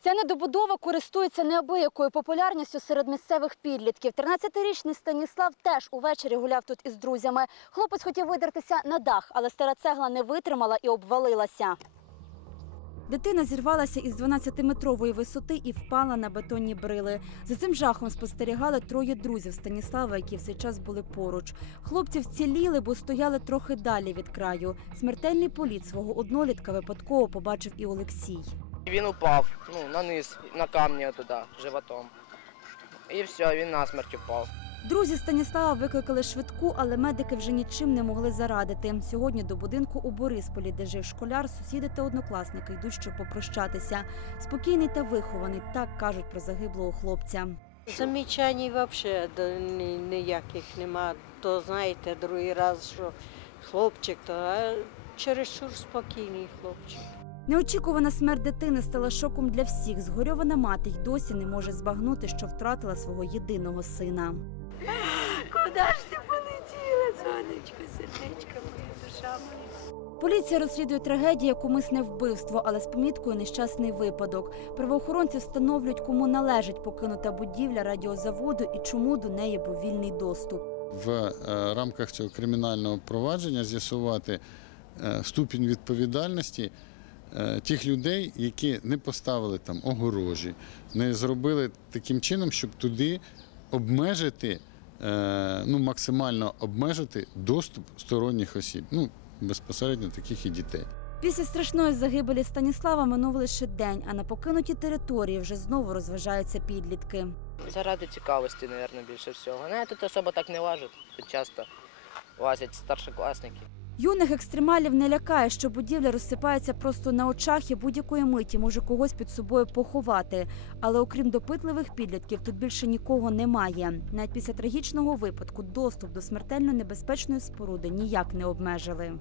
Ця недобудова користується неабиякою популярністю серед місцевих підлітків. 13-річний Станіслав теж увечері гуляв тут із друзями. Хлопець хотів видертися на дах, але стара цегла не витримала і обвалилася. Дитина зірвалася із 12-метрової висоти і впала на бетонні брили. За цим жахом спостерігали троє друзів Станіслава, які в цей час були поруч. Хлопці вціліли, бо стояли трохи далі від краю. Смертельний політ свого однолітка випадково побачив і Олексій. Він упав ну, на низ, на камні туди, животом. І все, він насмерть упав. Друзі Станіслава викликали швидку, але медики вже нічим не могли зарадити. Сьогодні до будинку у Борисполі, де жив школяр, сусіди та однокласники йдуть, щоб попрощатися. Спокійний та вихований, так кажуть про загиблого хлопця. Замічань взагалі ніяких нема. То знаєте, другий раз, що хлопчик, то а чересчур спокійний хлопчик. Неочікувана смерть дитини стала шоком для всіх. Згорьована мати й досі не може збагнути, що втратила свого єдиного сина. Куди ж ти полетіла, сонечко, сердечко моя, душа моя? Поліція розслідує трагедію, як умисне вбивство, але з поміткою нещасний випадок. Правоохоронці встановлюють, кому належить покинута будівля радіозаводу і чому до неї був вільний доступ. в е, рамках цього кримінального провадження з'ясувати е, ступінь відповідальності тих людей, які не поставили там огорожі, не зробили таким чином, щоб туди обмежити, е, ну максимально обмежити доступ сторонніх осіб. Ну, безпосередньо таких і дітей. Після страшної загибелі Станіслава минув лише день, а на покинутій території вже знову розважаються підлітки. Заради цікавості, мабуть, більше всього. Ну, тут особо так не лажуть. Тут часто лазять старшокласники. Юних екстремалів не лякає, що будівля розсипається просто на очах і будь-якої миті може когось під собою поховати. Але окрім допитливих підлітків, тут більше нікого немає. Навіть після трагічного випадку доступ до смертельно небезпечної споруди ніяк не обмежили.